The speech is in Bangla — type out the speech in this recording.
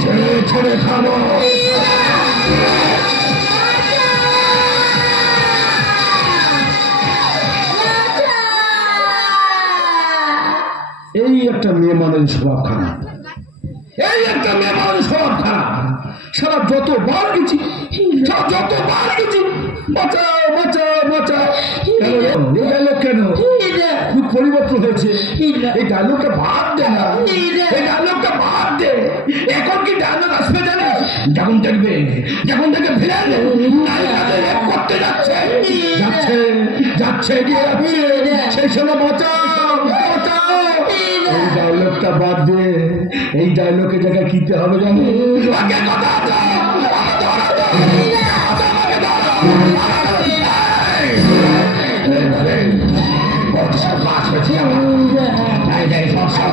ছেড়ে ছেড়ে খাবো। এই একটা মেয়ে মানুষ স্বভাব খারাপ, এই একটা মেয়ে মানুষ স্বভাব খারাপ। সারা যতবার গেছি বাঁচাও বাঁচাও বাঁচাও। এই ডায়লগ কেন খুব পরিবর্তন হয়েছে? এই ডায়লগটা বাদ দে না, এই ডায়লগটা বাদ দে। এখন কি ডায়লগ আসবে জানিস? যখন দেখবে ভিলেন করতে যাচ্ছে গিয়ে সেই সময় বাঁচাও বাঁচাও। এই ডায়লগটা বাদ দে, এই ডায়লগের জায়গায় কিনতে হবে জানি। কথা